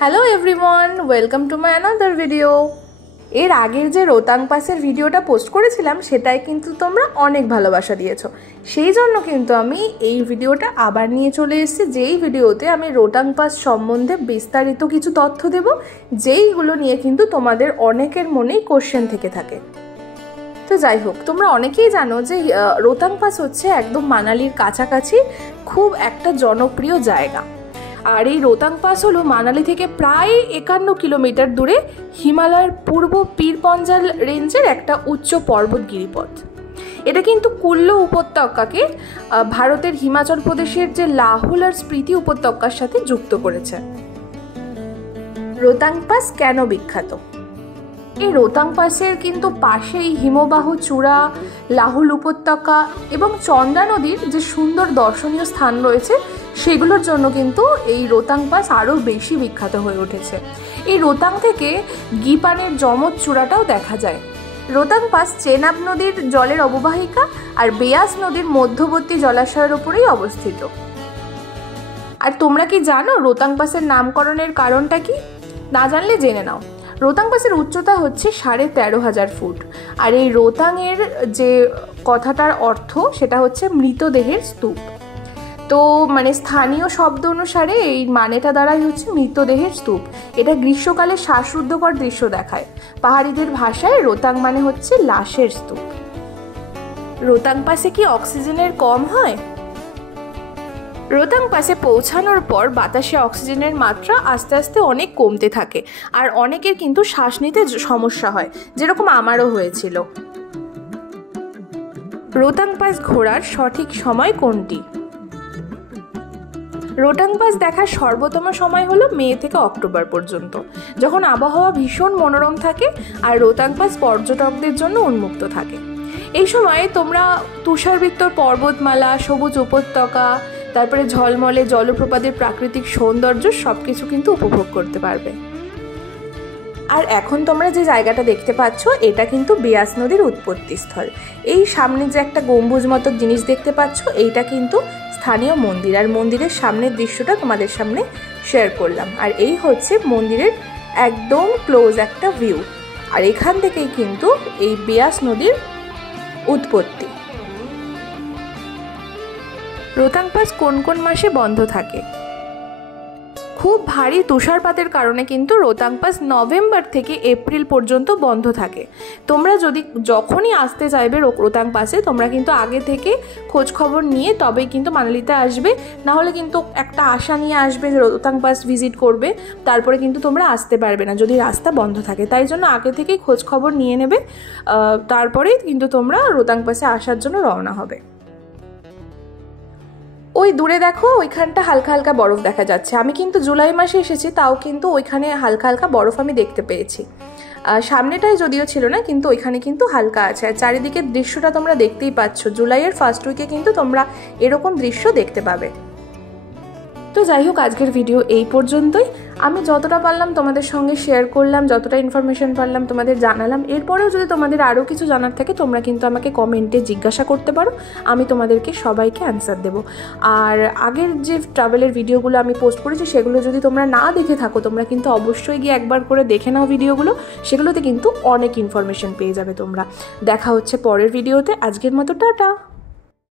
Hello everyone, welcome to my another video. এর আগের যে রোতাং পাসের ভিডিওটা পোস্ট করেছিলাম সেটাই কিন্তু তোমরা অনেক ভালোবাসা দিয়েছো, সেই জন্য কিন্তু আমি এই ভিডিওটা আবার নিয়ে চলে এসেছি, যেই ভিডিওতে আমি রোতাং পাস সম্বন্ধে বিস্তারিত কিছু তথ্য দেব, যেইগুলো নিয়ে কিন্তু তোমাদের অনেকের মনেই কোশ্চেন থেকে থাকে। তো যাই হোক, তোমরা অনেকেই জানো যে রোতাং পাস হচ্ছে একদম মানালির কাছাকাছি খুব একটা জনপ্রিয় জায়গা। আর এই রোতাং পাস হলো মানালি থেকে প্রায় 51 কিলোমিটার দূরে হিমালয়ের পূর্ব পীরপঞ্জাল রেঞ্জের একটা উচ্চ পর্বত গিরিপথ। এটা কিন্তু কুল্লু উপত্যকাকে ভারতের হিমাচল প্রদেশের যে লাহুল আর স্পিতি উপত্যকার সাথে যুক্ত করেছে। রোতাং পাস কেন বিখ্যাত? এই রোতাং পাসের কিন্তু পাশেই হিমবাহ চূড়া, লাহুল উপত্যকা এবং চন্দ্রা নদীর যে সুন্দর দর্শনীয় স্থান রয়েছে সেগুলোর জন্য কিন্তু এই রোতাং পাস আরও বেশি বিখ্যাত হয়ে উঠেছে। এই রোতাং থেকে গিপানের যমজ চূড়াটাও দেখা যায়। রোতাং পাস চেনাব নদীর জলের অববাহিকা আর বেয়াস নদীর মধ্যবর্তী জলাশয়ের উপরেই অবস্থিত। আর তোমরা কি জানো রোতাং পাসের নামকরণের কারণটা কি? না জানলে জেনে নাও। রোতাং পাসের উচ্চতা হচ্ছে 13,500 ফুট। আর এই রোতাংয়ের যে কথাটার অর্থ সেটা হচ্ছে মৃতদেহের স্তূপ। তো মানে স্থানীয় শব্দ অনুসারে এই মানেটা দ্বারাই হচ্ছে মৃতদেহের স্তূপ। এটা গ্রীষ্মকালে শ্বাসরুদ্ধকর দৃশ্য দেখায়। পাহাড়িদের ভাষায় রোতাং মানে হচ্ছে লাশের স্তূপ। রোতাং পাসে কি অক্সিজেনের কম হয়? রোতাং পাসে পৌঁছানোর পর বাতাসে অক্সিজেনের মাত্রা আস্তে আস্তে অনেক কমতে থাকে, আর অনেকের কিন্তু শ্বাস নিতে সমস্যা হয়, যেরকম আমারও হয়েছিল। রোতাং পাস ঘোরার সঠিক সময় কোনটি? রোতাং পাস দেখার সর্বোত্তম সময় হলো মে থেকে অক্টোবর পর্যন্ত, যখন আবহাওয়া ভীষণ মনোরম থাকে আর রোতাং পাস পর্যটকদের জন্য উন্মুক্ত থাকে। এই সময়ে তোমরা তুষারবৃত্ত পর্বতমালা, সবুজ উপত্যকা, তারপরে ঝলমলে জলপ্রপাতের প্রাকৃতিক সৌন্দর্য সবকিছু কিন্তু উপভোগ করতে পারবে। আর এখন তোমরা যে জায়গাটা দেখতে পাচ্ছ এটা কিন্তু বেয়াস নদীর উৎপত্তিস্থল। এই সামনে যে একটা গম্বুজ মতো জিনিস দেখতে পাচ্ছ এইটা কিন্তু স্থানীয় মন্দির, আর মন্দিরের সামনের দৃশ্যটা তোমাদের সামনে শেয়ার করলাম। আর এই হচ্ছে মন্দিরের একদম ক্লোজ একটা ভিউ। আর এখান থেকেই কিন্তু এই বেয়াস নদীর উৎপত্তি। রোতাং পাস কোন কোন মাসে বন্ধ থাকে? খুব ভারী তুষারপাতের কারণে কিন্তু রোতাং পাস নভেম্বর থেকে এপ্রিল পর্যন্ত বন্ধ থাকে। তোমরা যখনই আসতে চাইবে রোতাং পাসে, তোমরা কিন্তু আগে থেকে খোঁজ খবর নিয়ে তবেই কিন্তু মানালিতে আসবে, না হলে কিন্তু একটা আশা নিয়ে আসবে যে রোতাং পাস ভিজিট করবে, তারপরে কিন্তু তোমরা আসতে পারবে না যদি রাস্তা বন্ধ থাকে। তাই জন্য আগে থেকেই খোঁজ খবর নিয়ে নেবে, তারপরেই কিন্তু তোমরা রোতাং পাসে আসার জন্য রওনা হবে। ওই দূরে দেখো, ওইখানটা হালকা হালকা বরফ দেখা যাচ্ছে। আমি কিন্তু জুলাই মাসে এসেছি, তাও কিন্তু ওইখানে হালকা হালকা বরফ আমি দেখতে পেয়েছি। সামনেটাই যদিও ছিল না, কিন্তু ওইখানে কিন্তু হালকা আছে। আর চারিদিকের দৃশ্যটা তোমরা দেখতেই পাচ্ছ। জুলাইয়ের ফার্স্ট উইকে কিন্তু তোমরা এরকম দৃশ্য দেখতে পাবে। তো যাই হোক, আজকের ভিডিও এই পর্যন্তই। আমি যতটা পারলাম তোমাদের সঙ্গে শেয়ার করলাম, যতটা ইনফরমেশন পারলাম তোমাদের জানালাম। এরপরেও যদি তোমাদের আরও কিছু জানার থাকে তোমরা কিন্তু আমাকে কমেন্টে জিজ্ঞাসা করতে পারো, আমি তোমাদেরকে সবাইকে অ্যান্সার দেবো। আর আগের যে ট্রাভেলের ভিডিওগুলো আমি পোস্ট করেছি সেগুলো যদি তোমরা না দেখে থাকো, তোমরা কিন্তু অবশ্যই গিয়ে একবার করে দেখে নাও ভিডিওগুলো। সেগুলোতে কিন্তু অনেক ইনফরমেশন পেয়ে যাবে তোমরা। দেখা হচ্ছে পরের ভিডিওতে। আজকের মতো টাটা।